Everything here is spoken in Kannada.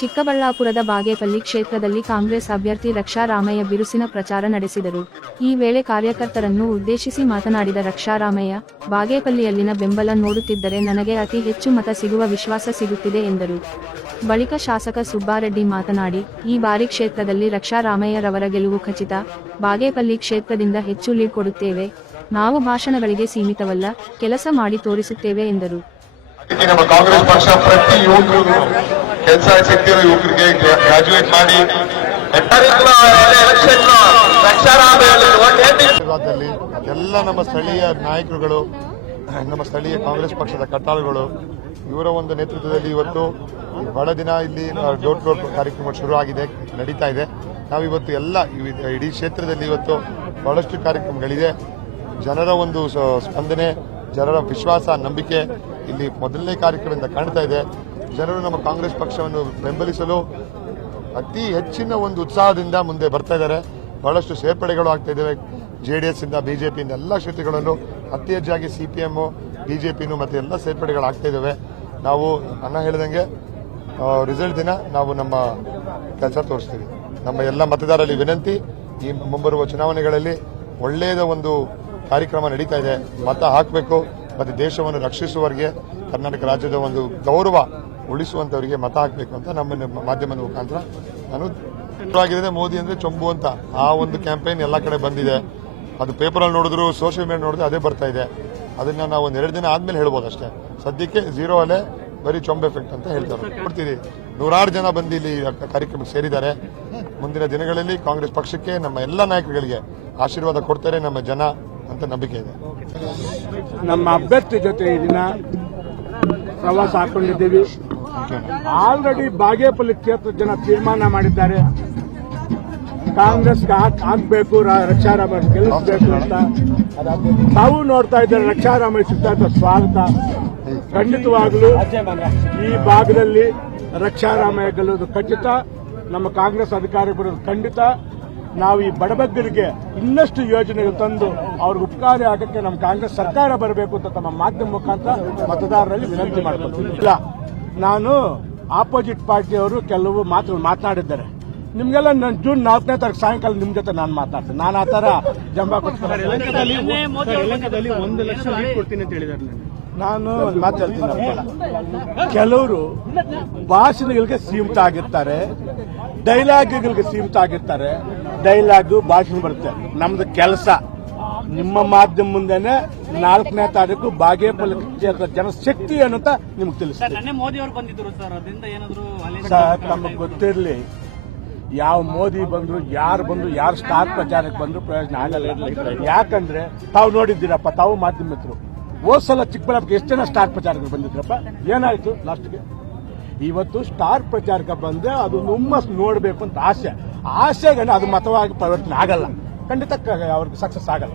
ಚಿಕ್ಕಬಳ್ಳಾಪುರದ ಬಾಗೇಪಲ್ಲಿ ಕ್ಷೇತ್ರದಲ್ಲಿ ಕಾಂಗ್ರೆಸ್ ಅಭ್ಯರ್ಥಿ ರಕ್ಷಾರಾಮಯ್ಯ ಬಿರುಸಿನ ಪ್ರಚಾರ ನಡೆಸಿದರು. ಈ ವೇಳೆ ಕಾರ್ಯಕರ್ತರನ್ನು ಉದ್ದೇಶಿಸಿ ಮಾತನಾಡಿದ ರಕ್ಷಾರಾಮಯ್ಯ, ಬಾಗೇಪಲ್ಲಿಯಲ್ಲಿನ ಬೆಂಬಲ ನೋಡುತ್ತಿದ್ದರೆ ನನಗೆ ಅತಿ ಹೆಚ್ಚು ಮತ ಸಿಗುವ ವಿಶ್ವಾಸ ಸಿಗುತ್ತಿದೆ ಎಂದರು. ಬಳಿಕ ಶಾಸಕ ಸುಬ್ಬಾರೆಡ್ಡಿ ಮಾತನಾಡಿ, ಈ ಬಾರಿ ಕ್ಷೇತ್ರದಲ್ಲಿ ರಕ್ಷಾರಾಮಯ್ಯರವರ ಗೆಲುವು ಖಚಿತ. ಬಾಗೇಪಲ್ಲಿ ಕ್ಷೇತ್ರದಿಂದ ಹೆಚ್ಚು ಲೀಡ್ ಕೊಡುತ್ತೇವೆ. ನಾವು ಭಾಷಣಗಳಿಗೆ ಸೀಮಿತವಲ್ಲ, ಕೆಲಸ ಮಾಡಿ ತೋರಿಸುತ್ತೇವೆ ಎಂದರು. ನಮ್ಮ ಕಾಂಗ್ರೆಸ್ ಪಕ್ಷ ಪ್ರತಿ ಯುವಕರು ಕೆಲಸ ಸಿಗ್ತಿರೋ ಯುವಕರಿಗೆ ಗ್ರಾಜುಯೇಟ್ ಮಾಡಿ ಎಲ್ಲ ನಮ್ಮ ಸ್ಥಳೀಯ ನಾಯಕರುಗಳು, ನಮ್ಮ ಸ್ಥಳೀಯ ಕಾಂಗ್ರೆಸ್ ಪಕ್ಷದ ಕಟ್ಟಾಳುಗಳು ಇವರ ಒಂದು ನೇತೃತ್ವದಲ್ಲಿ ಇವತ್ತು ಬಹಳ ದಿನ ಇಲ್ಲಿ ಡೋರ್ ಟು ಡೋರ್ ಕಾರ್ಯಕ್ರಮ ಶುರು ಆಗಿದೆ, ನಡೀತಾ ಇದೆ. ನಾವಿವತ್ತು ಎಲ್ಲ ಇಡೀ ಕ್ಷೇತ್ರದಲ್ಲಿ ಇವತ್ತು ಬಹಳಷ್ಟು ಕಾರ್ಯಕ್ರಮಗಳಿದೆ. ಜನರ ಒಂದು ಸ್ಪಂದನೆ, ಜನರ ವಿಶ್ವಾಸ, ನಂಬಿಕೆ ಇಲ್ಲಿ ಮೊದಲನೇ ಕಾರ್ಯಕ್ರಮದಿಂದ ಕಾಣ್ತಾ ಇದೆ. ಜನರು ನಮ್ಮ ಕಾಂಗ್ರೆಸ್ ಪಕ್ಷವನ್ನು ಬೆಂಬಲಿಸಲು ಅತಿ ಹೆಚ್ಚಿನ ಒಂದು ಉತ್ಸಾಹದಿಂದ ಮುಂದೆ ಬರ್ತಾ ಇದ್ದಾರೆ. ಬಹಳಷ್ಟು ಸೇರ್ಪಡೆಗಳು ಆಗ್ತಾ ಇದ್ದಾವೆ. ಜೆಡಿಎಸ್ ಇಂದ, ಬಿಜೆಪಿಯಿಂದ ಎಲ್ಲ ಕ್ಷೇತ್ರಗಳಲ್ಲೂ ಅತಿ ಹೆಚ್ಚಾಗಿ ಸಿಪಿಎಂ, ಬಿಜೆಪಿನೂ ಮತ್ತೆ ಎಲ್ಲ ಸೇರ್ಪಡೆಗಳಾಗ್ತಾ ಇದ್ದಾವೆ. ನಾವು ಅನ್ನ ಹೇಳಿದಂಗೆ ರಿಸಲ್ಟ್ ದಿನ ನಾವು ನಮ್ಮ ಕೆಲಸ ತೋರಿಸ್ತೀವಿ. ನಮ್ಮ ಎಲ್ಲ ಮತದಾರರಲ್ಲಿ ವಿನಂತಿ, ಈ ಮುಂಬರುವ ಚುನಾವಣೆಗಳಲ್ಲಿ ಒಳ್ಳೆಯದ ಒಂದು ಕಾರ್ಯಕ್ರಮ ನಡೀತಾ ಇದೆ. ಮತ ಹಾಕಬೇಕು ಮತ್ತು ದೇಶವನ್ನು ರಕ್ಷಿಸುವವರಿಗೆ, ಕರ್ನಾಟಕ ರಾಜ್ಯದ ಒಂದು ಗೌರವ ಉಳಿಸುವಂತವರಿಗೆ ಮತ ಹಾಕಬೇಕು ಅಂತ ನಮ್ಮ ಮಾಧ್ಯಮದ ಮುಖಾಂತರ ನಾನು ಆಗಿದೆ. ಮೋದಿ ಅಂದ್ರೆ ಚೊಂಬು ಅಂತ ಆ ಒಂದು ಕ್ಯಾಂಪೇನ್ ಎಲ್ಲ ಕಡೆ ಬಂದಿದೆ. ಅದು ಪೇಪರಲ್ಲಿ ನೋಡಿದ್ರು, ಸೋಷಿಯಲ್ ಮೀಡಿಯಾ ನೋಡಿದ್ರು ಅದೇ ಬರ್ತಾ ಇದೆ. ಅದನ್ನ ನಾವು ಒಂದು 2 ದಿನ ಆದ್ಮೇಲೆ ಹೇಳ್ಬೋದು ಅಷ್ಟೇ. ಸದ್ಯಕ್ಕೆ 0 ಅಲ್ಲೇ ಬರೀ ಚೊಂಬ್ ಎಫೆಕ್ಟ್ ಅಂತ ಹೇಳ್ತಾರೆ. ನೋಡ್ತೀರಿ, 100 ಜನ ಬಂದು ಇಲ್ಲಿ ಕಾರ್ಯಕ್ರಮಕ್ಕೆ ಸೇರಿದ್ದಾರೆ. ಮುಂದಿನ ದಿನಗಳಲ್ಲಿ ಕಾಂಗ್ರೆಸ್ ಪಕ್ಷಕ್ಕೆ, ನಮ್ಮ ಎಲ್ಲ ನಾಯಕರುಗಳಿಗೆ ಆಶೀರ್ವಾದ ಕೊಡ್ತಾರೆ ನಮ್ಮ ಜನ ಅಂತ ನಂಬಿಕೆ ಇದೆ. ನಮ್ಮ ಅಭ್ಯರ್ಥಿ ಜೊತೆ ಈ ದಿನ ಪ್ರವಾಸ ಹಾಕೊಂಡಿದ್ದೀವಿ. ಆಲ್ರೆಡಿ ಬಾಗೇಪಲ್ಲಿ ಕ್ಷೇತ್ರದ ಜನ ತೀರ್ಮಾನ ಮಾಡಿದ್ದಾರೆ, ಕಾಂಗ್ರೆಸ್ಗೆ ಹಾಕಬೇಕು, ರಕ್ಷಾರಾಮಯ್ಯ ಗೆಲ್ಲಿಸಬೇಕು ಅಂತ. ತಾವು ನೋಡ್ತಾ ಇದ್ದಾರೆ, ರಕ್ಷಾರಾಮಯ್ಯ ಸಿದ್ಧಾಂತ ಸ್ವಾಗತ. ಖಂಡಿತವಾಗಲೂ ಈ ಭಾಗದಲ್ಲಿ ರಕ್ಷಾರಾಮಯ್ಯ ಗೆಲ್ಲುವುದು ಖಚಿತ. ನಮ್ಮ ಕಾಂಗ್ರೆಸ್ ಅಧಿಕಾರಿ ಬರೋದು ಖಂಡಿತ. ನಾವು ಈ ಬಡಬಗ್ಗರಿಗೆ ಇನ್ನಷ್ಟು ಯೋಜನೆಗಳು ತಂದು ಅವ್ರಿಗೆ ಉಪಕಾರ ಆಗಕ್ಕೆ ನಮ್ಮ ಕಾಂಗ್ರೆಸ್ ಸರ್ಕಾರ ಬರಬೇಕು ಅಂತ ತಮ್ಮ ಮಾಧ್ಯಮ ಮುಖಾಂತರ ಮತದಾರರಲ್ಲಿ ವಿನಂತಿ ಮಾಡ್ಕೊಳ್ತೀನಿ. ಇಲ್ಲ, ನಾನು ಆಪೋಸಿಟ್ ಪಾರ್ಟಿಯವರು ಕೆಲವು ಮಾತುಗಳು ಮಾತನಾಡಿದ್ದಾರೆ. ನಿಮ್ಗೆಲ್ಲ ನಾನು ಜೂನ್ 4ನೇ ತಾರೀಕು ಸಾಯಂಕಾಲ ನಿಮ್ ಜೊತೆ ನಾನು ಮಾತಾಡ್ತೀನಿ. ನಾನು ಆ ತರ ಜಂಬಾ ಕೊಡ್ತೀನಿ. 1 ಲಕ್ಷ ಲೀಡ್ ಕೊಡ್ತೀನಿ ಅಂತ ಹೇಳಿದ್ದಾರೆ. ನಾನು ಮಾತಾಡ್ತೀನಿ. ಕೆಲವರು ಭಾಷಣಗಳಿಗೆ ಸೀಮಿತ ಆಗಿರ್ತಾರೆ, ಡೈಲಾಗ್ಗಳಿಗೆ ಸೀಮಿತ ಆಗಿರ್ತಾರೆ. ಡೈಲಾಗು ಭಾಷಣ ಬರುತ್ತೆ. ನಮ್ದು ಕೆಲಸ ನಿಮ್ಮ ಮಾಧ್ಯಮ ಮುಂದೆನೆ 4ನೇ ತಾರೀಕು ಬಾಗೇಪಲ್ಲಿ ಕ್ಷೇತ್ರದ ಜನಶಕ್ತಿ ಅನ್ನುತ್ತ ನಿಮ್ಗೆ ತಿಳಿಸ್ತಾರೆ. ಸರ್, ತಮಗೆ ಗೊತ್ತಿರಲಿ, ಯಾವ ಮೋದಿ ಬಂದ್ರು, ಯಾರು ಬಂದ್ರು, ಯಾರು ಸ್ಟಾರ್ ಪ್ರಚಾರಕ್ಕೆ ಬಂದ್ರು ಪ್ರಯೋಜನ ಆಗಲ್ಲ. ಯಾಕಂದ್ರೆ ತಾವು ನೋಡಿದ್ದೀರಪ್ಪ, ತಾವು ಮಾಧ್ಯಮಿಕರು, ಹೋದ್ ಸಲ ಚಿಕ್ಕಬಳ್ಳಾಪುರಕ್ಕೆ ಎಷ್ಟು ಜನ ಸ್ಟಾರ್ ಪ್ರಚಾರಕ್ಕೆ ಬಂದಿದ್ರಪ್ಪ, ಏನಾಯ್ತು ಲಾಸ್ಟ್ಗೆ? ಇವತ್ತು ಸ್ಟಾರ್ ಪ್ರಚಾರಕ್ಕೆ ಬಂದ್ರೆ ಅದು ಹುಮ್ಮಸ್ ನೋಡಬೇಕು ಅಂತ ಆಸೆಗೆ ಅದು ಮತವಾಗಿ ಪರಿವರ್ತನೆ ಆಗಲ್ಲ. ಖಂಡಿತ ಅವ್ರಿಗೆ ಸಕ್ಸಸ್ ಆಗಲ್ಲ.